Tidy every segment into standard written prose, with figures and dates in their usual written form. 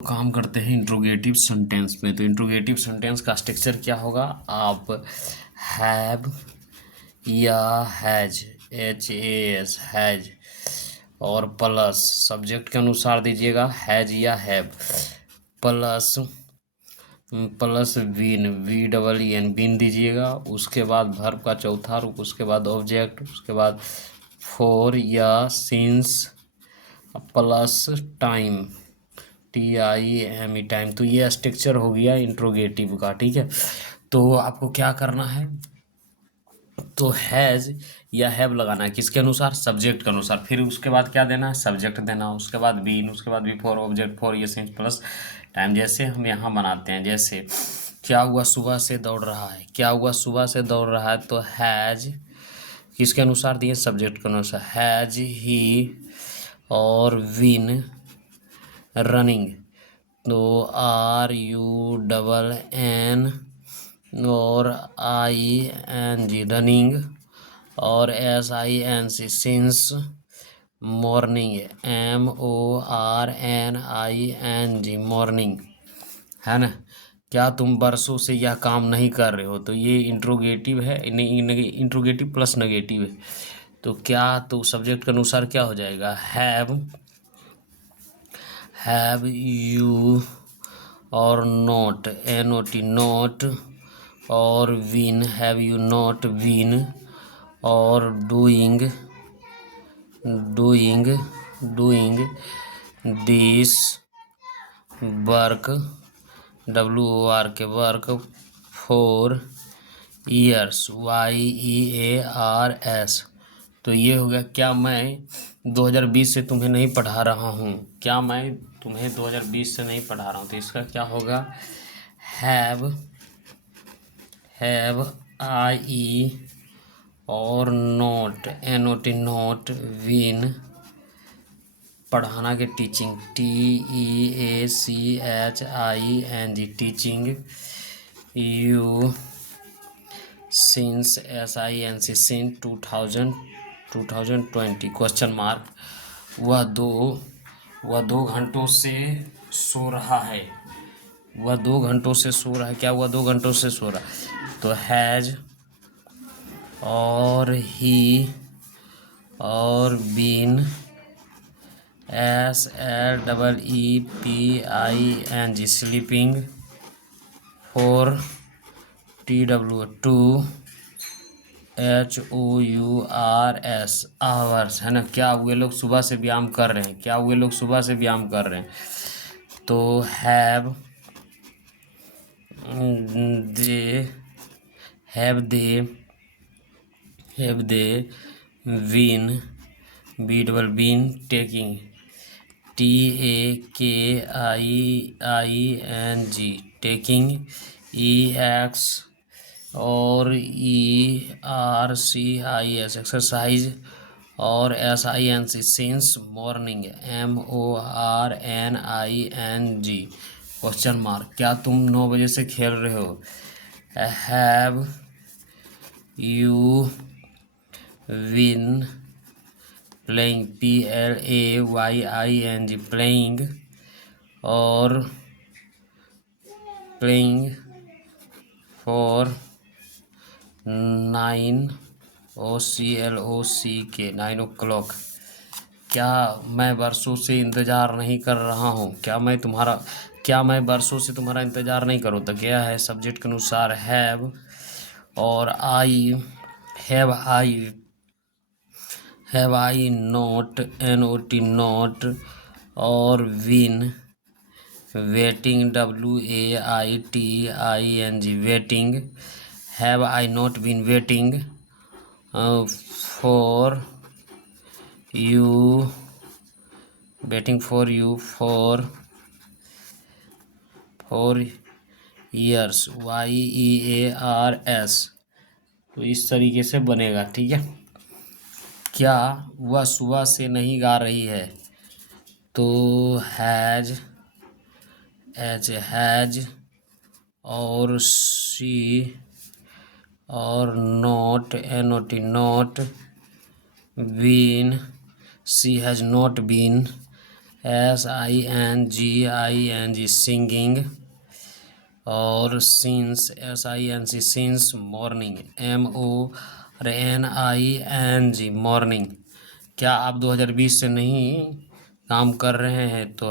काम करते हैं इंट्रोगेटिव सेंटेंस में। तो इंट्रोगेटिव सेंटेंस का स्ट्रक्चर क्या होगा? आप हैव या हैज, HAS हैज, और प्लस सब्जेक्ट के अनुसार दीजिएगा हैज या have, plus plus been, VEEN been दीजिएगा। उसके बाद वर्ब का चौथा रूप, उसके बाद ऑब्जेक्ट, उसके बाद फॉर या since, plus time, TIME time. तो ये स्ट्रक्चर हो गया इंट्रोगेटिव का। ठीक है, तो आपको क्या करना है, तो हैज़ या हैव लगाना है किसके अनुसार? सब्जेक्ट के अनुसार। फिर उसके बाद क्या देना है? सब्जेक्ट देना, उसके बाद बीन, उसके बाद बिफोर, ऑब्जेक्ट, फॉर, ये सिंस, प्लस टाइम। जैसे हम यहाँ बनाते हैं, जैसे क्या हुआ, सुबह से दौड़ रहा है। क्या हुआ, सुबह से दौड़ रहा है, तो हैज़ किसके अनुसार दिए? सब्जेक्ट के अनुसार। हैज़ ही और विन रनिंग, तो RUNN और ING रनिंग, और SINC since, morning MORNING morning, है ना। क्या तुम बरसों से यह काम नहीं कर रहे हो? तो ये इंट्रोगेटिव है, इंट्रोगेटिव प्लस नेगेटिव है। तो क्या, तो सब्जेक्ट के अनुसार क्या हो जाएगा? हैव यू और नोट, NOT नोट, और been, have you not been, और doing doing doing this work, WOR के वर्क, फॉर ईयर्स, YEARS। तो ये हो गया। क्या मैं 2020 से तुम्हें नहीं पढ़ा रहा हूँ? क्या मैं तुम्हें 2020 से नहीं पढ़ा रहा हूँ? तो इसका क्या होगा? हैव IE और नोट, NOT नोट, विन पढ़ाना के teaching, TEACHING teaching, you since, SINC since 2020 question mark. वह दो घंटों से सो रहा है। वह 2 घंटों से सो रहा है। क्या हुआ, 2 घंटों से सो रहा है? तो हैज और ही और been, SLEEPING sleeping, for TW2 HOURS hours, है ना। क्या हुए लोग सुबह से व्यायाम कर रहे हैं? क्या हुए लोग सुबह से व्यायाम कर रहे हैं? तो they have they been, been taking, TAKIING taking, EX और ERCIS एक्सरसाइज, और SINC since, morning MORNING question mark. क्या तुम 9 बजे से खेल रहे हो? Have you been playing, PLAYING playing, और प्लेइंग फॉर 9 o'clock। क्या मैं बरसों से इंतज़ार नहीं कर रहा हूँ? क्या मैं बरसों से तुम्हारा इंतज़ार नहीं करूँ? तो क्या है, सब्जेक्ट के अनुसार हैव, और have I not, NOT not, और been waiting, WAITING waiting, have I not been waiting for you, waiting for you for years, YEARS। तो इस तरीके से बनेगा। ठीक है। क्या वह सुबह से नहीं गा रही है? तो हैज और शी और not, NOT not, been, she has not been SINGING singing, और since SINC since morning, MORNING morning. क्या आप 2020 से नहीं काम कर रहे हैं? तो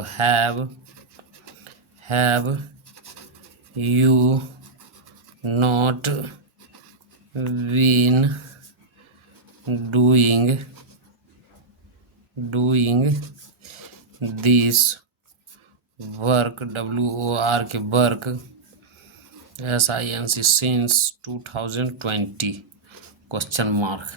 have you not been doing this work, WOR के work, SINC since 2020 question mark.